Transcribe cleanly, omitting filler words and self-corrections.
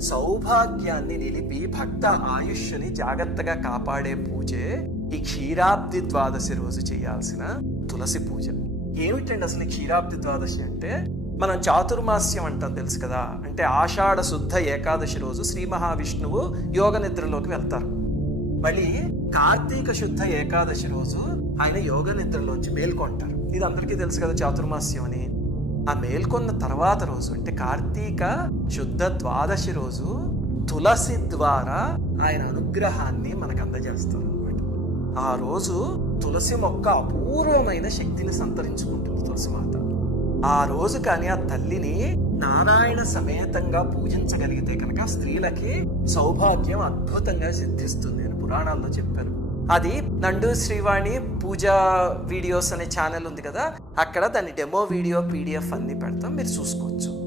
సౌభాగ్యాన్ని నిలిపి భక్త ఆయుష్ని జాగ్రత్తగా కాపాడే పూజే ఈ క్షీరాబ్ది ద్వాదశి రోజు చేయాల్సిన తులసి పూజ. ఏమిటండి అసలు క్షీరాబ్ది ద్వాదశి అంటే? మనం చాతుర్మాస్యం అంటాం తెలుసు కదా. అంటే ఆషాఢ శుద్ధ ఏకాదశి రోజు శ్రీ మహావిష్ణువు యోగ నిద్రలోకి వెళ్తారు. మళ్ళీ కార్తీక శుద్ధ ఏకాదశి రోజు ఆయన యోగ నిద్రలోంచి మేల్కొంటారు. ఇది అందరికీ తెలుసు కదా చాతుర్మాస్యం అని. ఆ మేల్కొన్న తర్వాత రోజు అంటే కార్తీక శుద్ధ ద్వాదశి రోజు తులసి ద్వారా ఆయన అనుగ్రహాన్ని మనకు అందజేస్తారు అనమాట. ఆ రోజు తులసి మొక్క అపూర్వమైన శక్తిని సంతరించుకుంటుంది తులసి మాత. ఆ రోజు కానీ ఆ తల్లిని నారాయణ సమేతంగా పూజించగలిగితే కనుక స్త్రీలకి సౌభాగ్యం అద్భుతంగా సిద్ధిస్తుంది అని పురాణాల్లో చెప్పారు. అది నండు శ్రీవాణి పూజా వీడియోస్ అనే ఛానల్ ఉంది కదా, అక్కడ దాని డెమో వీడియో PDF అన్ని పెడతాం, మీరు చూసుకోవచ్చు.